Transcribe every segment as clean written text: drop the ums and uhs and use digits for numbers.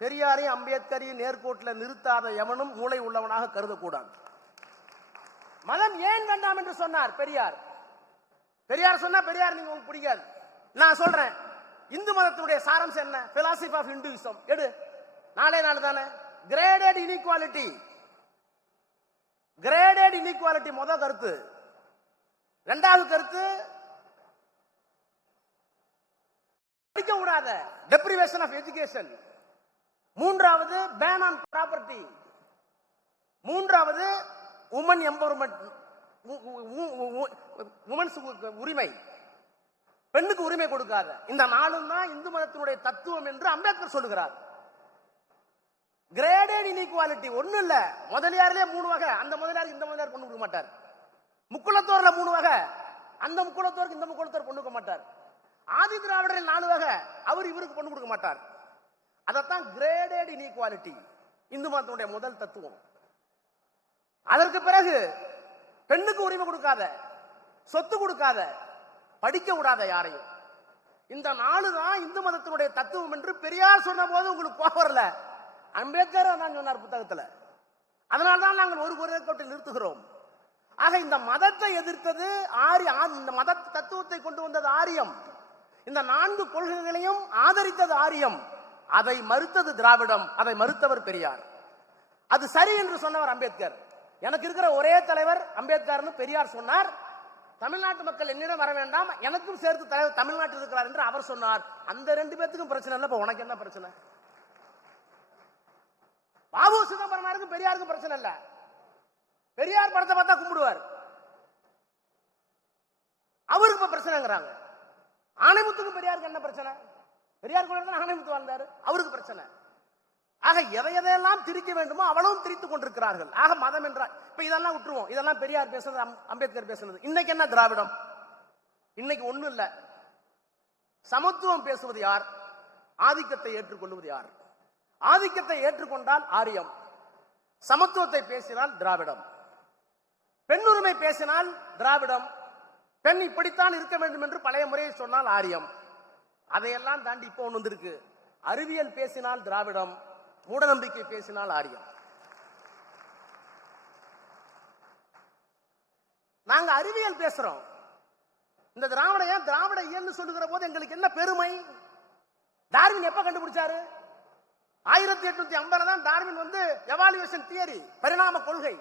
பெரியாரையும் அம்பேத்கரையும் நேர்கோட்டில் நிறுத்தாத எவனும் மூளை உள்ளவனாக கருதக்கூடாது. மதம் ஏன் வேண்டாம் என்று சொன்னார் பெரியார். பெரியார் சொன்னா பெரியார் நீங்க உங்களுக்கு பிடிக்காது. நான் சொல்றேன், இந்து மதத்தினுடைய சாராம்சம் என்ன? பிலாசபி ஆஃப் இந்துயிசம் எடு, நாளே நாள் தானே. கிரேடட் இன்இக்வாலிட்டி, கிரேடட் இன்இக்வாலிட்டி முதல் கருத்து. இரண்டாவது கருத்து படிக்க கூடாத டெப்ரிவேஷன் ஆஃப் எஜுகேஷன். மூன்றாவது பேன் ஆன் ப்ராப்பர்ட்டி. மூன்றாவது உமன் எம்பவர்மெண்ட், உமன்ஸ் உரிமை, பெண்ணுக்கு உரிமை கொடுக்காத. இந்த நாளும் தான் இந்து மதத்தினுடைய தத்துவம் என்று அம்பேத்கர் சொல்லுகிறார். கிரேடட் இன்இக்வாலிட்டி ஒண்ணு இல்ல. முதலியாரிலே 3 வகை, அந்த முதலியாருக்கு இந்த முதலியார் பொண்ணு கொடுக்க மாட்டார். முக்குளத்தோர்ல 3 வகை, அந்த முக்குளத்தோருக்கு இந்த முக்குளத்தோர் பொண்ணு கொடுக்க மாட்டார். ஆதி திராவிடரில் 4 வகை, அவர் இவருக்கு பொண்ணு கொடுக்க மாட்டார். அதத்தான் கிரேடட் இன்இக்வாலிட்டி, இந்து மதத்தினுடைய முதல் தத்துவம். அதற்கு பிறகு பெண்ணுக்கு உரிமை கொடுக்காத, சொத்து கொடுக்காத, படிக்க விடாத யாரையும். இந்த 4 தான் இந்து மதத்தினுடைய தத்துவம் என்று பெரியார் சொன்ன போது உங்களுக்கு கோபம் வரல. அம்பேத்கர் தான் சொன்னார் புத்தகத்துல. அதனால்தான் நாங்கள் ஒரு கோட்டை நிறுத்துகிறோம். ஆக இந்த மதத்தை எதிர்த்தது இந்த மத தத்துவத்தை கொண்டு வந்தது ஆரியம். இந்த 4 கொள்கைகளையும் ஆதரித்தது ஆரியம். அதை மறுத்தது திராவிடம். அதை மறுத்தவர் பெரியார். அது சரி என்று சொன்னவர் அம்பேத்கர். எனக்கு இருக்கிற ஒரே தலைவர் அம்பேத்கர்னு பெரியார் சொன்னார். தமிழ்நாட்டு மக்கள் என்னிடம் வர வேண்டாம், எனக்கும் சேர்த்து தலைவர் தமிழ்நாட்டில் இருக்கிறார் என்று அவர் சொன்னார். அந்த 2 பேத்துக்கும் பிரச்சனை இல்லை. இப்ப உனக்கு என்ன பிரச்சனை? பாபு சிதம்பரனாருக்கும் பெரியாருக்கும் பிரச்சனை இல்ல. பெரியார் படத்தை பார்த்தா கும்பிடுவார், அவருக்கு இப்ப பிரச்சனைங்கிறாங்க. ஆணைமுத்துக்கும் பெரியாருக்கு என்ன பிரச்சனை? பெரியார் கூட ஆணைமுத்து வாழ்ந்தாரு, அவருக்கு பிரச்சனை. ஆக எதையெல்லாம் திரிக்க வேண்டுமோ அவ்வளவும் திரித்துக் கொண்டிருக்கிறார்கள். ஆக மதம் என்றால் இப்ப இதெல்லாம் விட்டுருவோம். இதெல்லாம் பெரியார் பேசுனது, அம்பேத்கர் பேசுனது. இன்னைக்கு என்ன திராவிடம்? இன்னைக்கு ஒண்ணும் இல்ல. சமத்துவம் பேசுவது யார்? ஆதிக்கத்தை ஏற்றுக்கொள்வது யார்? ஆதிக்கத்தை ஏற்றுக்கொண்டால் ஆரியம், சமத்துவத்தை பேசினால் திராவிடம், பெண்ணுரிமை பேசினால் திராவிடம், பெண் இப்படித்தான் இருக்க வேண்டும் என்று பழைய முறையை சொன்னால் ஆரியம். அதையெல்லாம் தாண்டி இப்போ ஒன்று வந்திருக்கு. அறிவியல் பேசினால் திராவிடம், மூடநம்பிக்கை பேசினால் ஆரியம். நாங்க அறிவியல் பேசுறோம். இந்த திராவிட இயல்னு சொல்லுகிற போது எங்களுக்கு என்ன பெருமை? டார்வின் எப்ப கண்டுபிடிச்சாரு? 1850 தான் டார்வின் வந்து எவாலுவேஷன் தியரி, பரிணாம கொள்கை.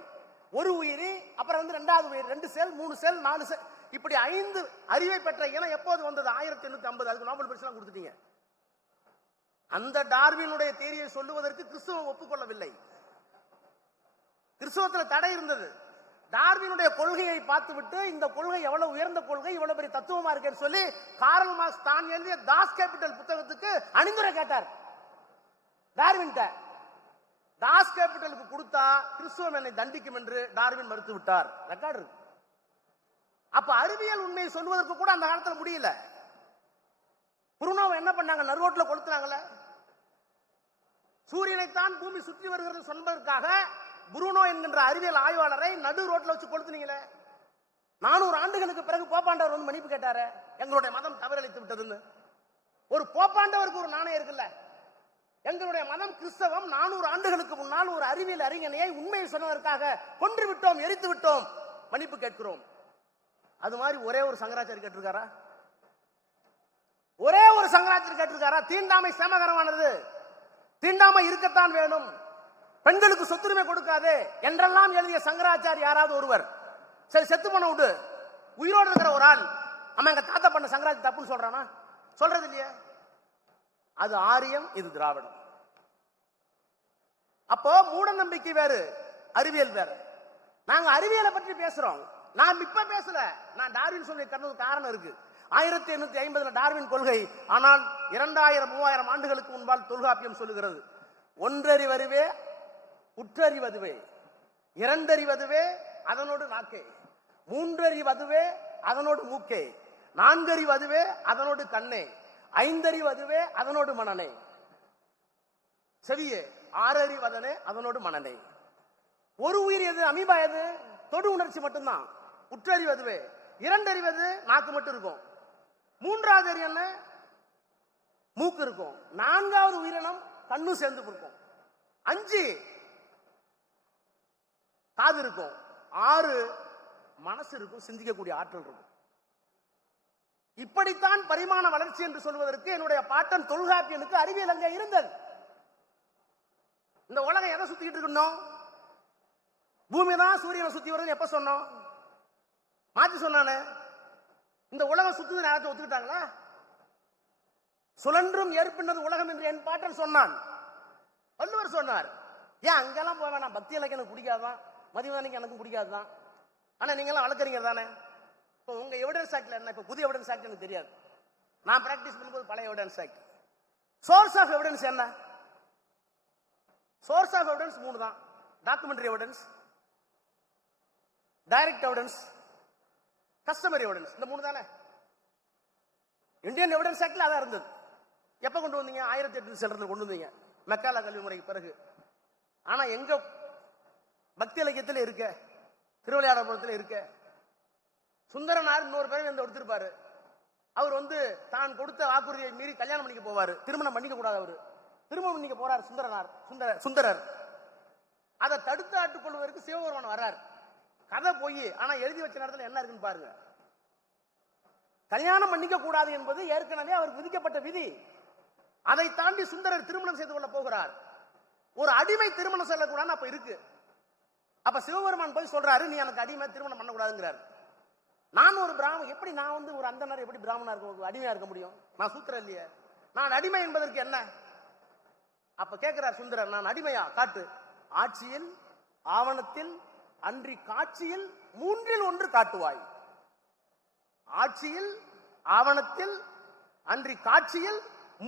ஒரு உயிரி, அப்புறம் 2வது உயிரி, 2 செல், 3 செல், 4 செல், இப்படி 5 அறிவை பெற்ற இனம் எப்போது வந்தது? 1850. அதுக்கு நோபல் பரிசு கொடுத்துட்டீங்க. அந்த டார்வினுடைய தியரியை சொல்லுவதற்கு கிறிஸ்துவம் ஒப்புக்கொள்ளவில்லை. கிறிஸ்துவத்தில் தடை இருந்தது. டார்வினுடைய கொள்கையை பார்த்துவிட்டு இந்த கொள்கை எவ்வளவு உயர்ந்த கொள்கை, இவ்வளவு பெரிய தத்துவமா இருக்குன்னு சொல்லி கார்ல் மார்க்ஸ் தான் எழுதிய தாஸ் கேபிட்டல் புத்தகத்துக்கு அணிந்துரை கேட்டார் டார்வின். தாஸ் கேபிட்டலுக்கு கொடுத்தா கிறிஸ்துவம் என்னை தண்டிக்கும் என்று டார்வின் மறுத்து விட்டார். ரெக்கார்டு இருக்கு. அப்ப அறிவியல் உண்மையை சொல்வதற்கு கூட அந்த காலத்தில் முடியல. புருனோவை என்ன பண்ணாங்க? நடுரோட்ல கொளுத்துனாங்கல்ல. சூரியனைத்தான் பூமி சுற்றி வருகிறது சொன்னதற்காக புருனோ என்கின்ற அறிவியல் ஆய்வாளரை நடு ரோட்ல வச்சு கொளுத்துனீங்களே. 400 ஆண்டுகளுக்கு பிறகு போப்பாண்டவர் வந்து மன்னிப்பு கேட்டாரு, எங்களுடைய மதம் தவறளித்து விட்டதுன்னு. ஒரு போப்பாண்டவருக்கு ஒரு நாணயம் இருக்குல்ல. எங்களுடைய மதம் கிறிஸ்தவம் 400 ஆண்டுகளுக்கு முன்னால் ஒரு அறிவியல் அறிஞனையை உண்மையை சொன்னதற்காக கொன்று விட்டோம், எரித்து விட்டோம், மன்னிப்பு கேட்கிறோம். அது மாதிரி ஒரே ஒரு சங்கராச்சாரி கேட்டிருக்காரா? ஒரே ஒரு சங்கராச்சாரி கேட்டிருக்காரா? தீண்டாமை சேமகரமானது, தீண்டாமை இருக்கத்தான் வேணும், பெண்களுக்கு சொத்துரிமை கொடுக்காது என்றெல்லாம் எழுதிய சங்கராச்சாரி யாராவது ஒருவர்? சரி, செத்து போன விடு, உயிரோடு இருக்கிற ஒரு ஆள் நம்ம எங்க தாத்தா பண்ண சங்கராச்சாரி தப்புன்னு சொல்றானா? சொல்றது இல்லையா? அது ஆரியம், இது திராவிடம். அப்போ மூட நம்பிக்கை வேறு, அறிவியல் வேறு. நாங்க அறிவியலை பற்றி பேசுறோம். நான் இப்ப பேசல, நான் டார்வின் சொன்ன காரணம் இருக்கு. 1850 டார்வின் கொள்கை. ஆனால் 2000-3000 ஆண்டுகளுக்கு முன்பால் தொல்காப்பியம் சொல்லுகிறது, ஒன்றறிவதுவே உற்றறிவதுவே, இரண்டறிவதுவே அதனோடு நாக்கே, மூன்றறிவதுவே அதனோடு மூக்கே, நான்கறிவதுவே அதனோடு கண்ணே, ஐந்தறிவதுவே அதனோடு மனநே, செவியே, ஆறறிவதனே அதனோடு மனநே. ஒரு உயிர் எது? அமீபா எது? தொடு உணர்ச்சி மட்டும்தான். உற்றறிவதுவே. இரண்டறிவது நாக்கு மட்டும் இருக்கும். மூன்றாவது அறிவு என்ன? மூக்கு இருக்கும். 4வது உயிரினம் கண்ணும் சேர்ந்து இருக்கும். 5 காது இருக்கும். 6 மனசு இருக்கும், சிந்திக்கக்கூடிய ஆற்றல் இருக்கும். இப்படித்தான் பரிமாண வளர்ச்சி என்று சொல்வதற்கு என்னுடைய பாட்டன் தொல்காப்பியனுக்கு அறிவியல் அங்கே இருந்தது. இந்த உலகம் எதை சுத்திக்கிட்டு இருக்கணும்? பூமி தான் சூரியனை சுத்தி வருதுன்னு எப்ப சொன்னோம்? மாத்தி சொன்னானே. இந்த உலகம் சுத்துது நேரத்தை ஒத்துக்கிட்டாங்களா? சுழன்றும் ஏற்பின்னது உலகம் என்று என் பாட்டன் சொன்னான். வள்ளுவர் சொன்னார். ஏன் அங்கெல்லாம் போக வேணாம், பக்தி இலக்கியம் எனக்கு பிடிக்காதான், மதிவதனைக்கு எனக்கும் பிடிக்காதுதான். ஆனா நீங்க எல்லாம் வளர்க்குறீங்க தானே. இப்போ உங்க எவிடன்ஸ் ஆக்ட்ல என்ன? இப்போ புதிய எவிடன்ஸ் ஆக்ட் எனக்கு தெரியாது. நான் பிராக்டிஸ் பண்ணும்போது பழைய evidence act. Source of evidence என்ன? சோர்ஸ் ஆஃப் எவிடன்ஸ் 3 தான். Documentary evidence, direct evidence, customary evidence. இந்த 3 தானே. இந்தியன் எவிடன்ஸ் ஆக்ட்ல அதான் இருந்தது. எப்ப கொண்டு வந்தீங்க? 1800 கொண்டு வந்தீங்க, மெக்காலா கல்வி முறைக்கு பிறகு. ஆனா எங்க பக்தி இலக்கியத்தில் இருக்க, திருவிளையாடபுரத்தில் இருக்க, சுந்தரனார் இன்னொரு பேர் வந்து எடுத்திருப்பாரு. அவர் வந்து தான் கொடுத்த வாக்குறுதியை மீறி கல்யாணம் பண்ணிக்க போவாரு. திருமணம் பண்ணிக்க கூடாது. அவரு திருமணம் பண்ணிக்க போறாரு சுந்தரர். அதை தடுத்து ஆட்டுக்கொள்வதற்கு சிவபெருமான் வர்றார். கதை போய், ஆனா எழுதி வச்ச நேரத்தில் என்ன இருக்குன்னு பாருங்க. கல்யாணம் பண்ணிக்க கூடாது என்பது ஏற்கனவே அவருக்கு விதிக்கப்பட்ட விதி. அதை தாண்டி சுந்தரர் திருமணம் செய்து கொள்ள போகிறார். ஒரு அடிமை திருமணம் செல்லக்கூடாதுன்னு அப்ப இருக்கு. அப்ப சிவபெருமான் போய் சொல்றாரு, நீ எனக்கு அடிமை திருமணம் பண்ணக்கூடாதுங்கிறார். நான் ஒரு பிராமணன், எப்படி நான் வந்து ஒரு அந்தனர் எப்படி பிராமணா இருக்க, அடிமையா இருக்க முடியும்? நான் சூத்திரம் இல்லையே. நான் அடிமை என்பதற்கு என்ன? அப்ப கேட்கிறார் சுந்தரர், நான் அடிமையா? காட்டு. ஆட்சியில், ஆவணத்தில், அன்றி காட்சியில் 3இல் 1 காட்டுவாய். ஆட்சியில், ஆவணத்தில், அன்றி காட்சியில்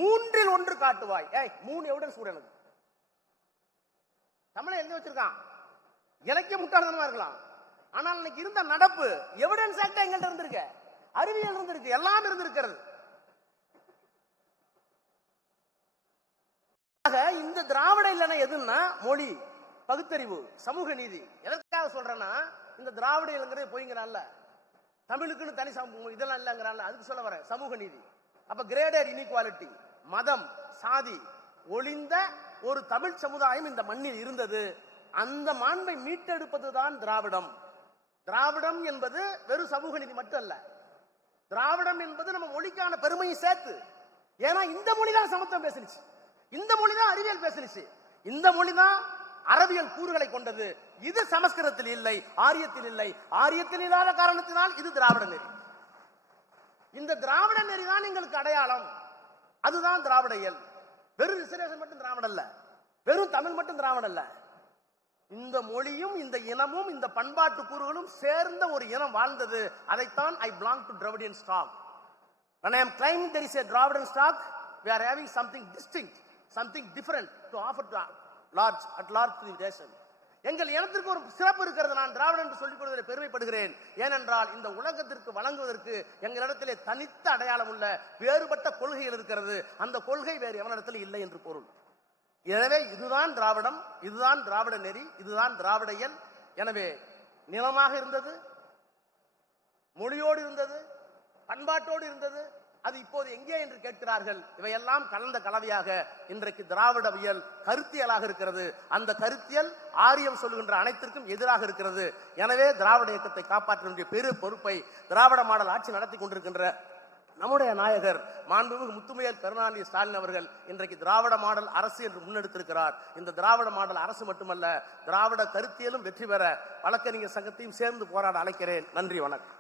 3இல் 1 காட்டுவாய். 3 எவிடன்ஸ் கூட எனக்கு. தமிழை எழுதி வச்சிருக்கான். இலக்கிய முட்டாள்தனமா இருக்கலாம், ஆனால் இன்னைக்கு இருந்த நடப்பு எவிடன்ஸ் ஆக்ட் எங்கள்கிட்ட இருந்திருக்கு, அறிவியல் இருந்திருக்கு, எல்லாம் இருந்திருக்கிறது. இந்த திராவிட இல்லைன்னா எதுன்னா மொழி, பகுத்தறிவு, சமூக நீதி. எதற்காக சொல்றேன்னா, இந்த திராவிட இல்லைங்கிறத போய்ங்கிறான்ல, தமிழுக்குன்னு தனி இதெல்லாம் இல்லைங்கிறான்ல, அதுக்கு சொல்ல வரேன். சமூக நீதி. அப்ப கிரேடட் இன்இக்வாலிட்டி, மதம், சாதி ஒளிந்த ஒரு தமிழ் சமுதாயம் இந்த மண்ணில் இருந்தது. அந்த மாண்பை மீட்டெடுப்பதுதான் திராவிடம். திராவிடம் என்பது வெறும் சமூக நீதி மட்டும் அல்ல. திராவிடம் என்பது நம்ம மொழிக்கான பெருமையை சேர்த்து. ஏன்னா இந்த மொழிதான் சமத்துவம் பேசினுச்சு, இந்த மொழிதான் அறிவியல் பேசினுச்சு, இந்த மொழிதான் அறிவியல் கூறுகளை கொண்டது. இது சமஸ்கிருதத்தில் இல்லை, ஆரியத்தில் இல்லை. ஆரியத்தில் இல்லாத காரணத்தினால் இது திராவிட நெறி. இந்த திராவிட நெறிதான் எங்களுக்கு அடையாளம். அதுதான் திராவிட இயல். வெறும் ரிசர்வேஷன் மட்டும் திராவிட அல்ல, வெறும் தமிழ் மட்டும் திராவிட அல்ல. இந்த மொழியும் இந்த இனமும் இந்த பண்பாட்டு கூறுகளும் சேர்ந்த ஒரு இனம் வாழ்ந்தது. அதைத்தான் I belong to Dravidian stock. When I am claiming there is a Dravidian stock, we are having something distinct, something different to offer to at large to the nation. எங்கள் இனத்திற்கு ஒரு சிறப்பு இருக்கிறது. நான் திராவிடன் என்று சொல்லிக் கொள்வதில் பெருமைப்படுகிறேன். ஏனென்றால் இந்த உலகத்திற்கு வழங்குவதற்கு எங்களிடத்திலே தனித்த அடையாளம் உள்ள வேறுபட்ட கொள்கைகள் இருக்கிறது. அந்த கொள்கை வேறு எவனிடத்தில் இல்லை என்று பொருள். எனவே இதுதான் திராவிடம், இதுதான் திராவிட நெறி, இதுதான் திராவிட இயல். எனவே நிலமாக இருந்தது, மொழியோடு இருந்தது, பண்பாட்டோடு இருந்தது. அது இப்போது எங்கே என்று கேட்கிறார்கள். இவையெல்லாம் கலந்த கலவையாக இன்றைக்கு திராவிடவியல் கருத்தியலாக இருக்கிறது. அந்த கருத்தியல் ஆரியம் சொல்லுகின்ற அனைத்திற்கும் எதிராக இருக்கிறது. எனவே திராவிட இயக்கத்தை காப்பாற்ற வேண்டிய பெரு பொறுப்பை திராவிட மாடல் ஆட்சி நடத்தி கொண்டிருக்கின்ற நம்முடைய நாயகர் மாண்புமிகு முத்துமையல் கருணாநிதி ஸ்டாலின் அவர்கள் இன்றைக்கு திராவிட மாடல் அரசு என்று முன்னெடுத்திருக்கிறார். இந்த திராவிட மாடல் அரசு மட்டுமல்ல, திராவிட கருத்தியலும் வெற்றி பெற வழக்கறிஞர் சங்கத்தையும் சேர்ந்து போராட அழைக்கிறேன். நன்றி, வணக்கம்.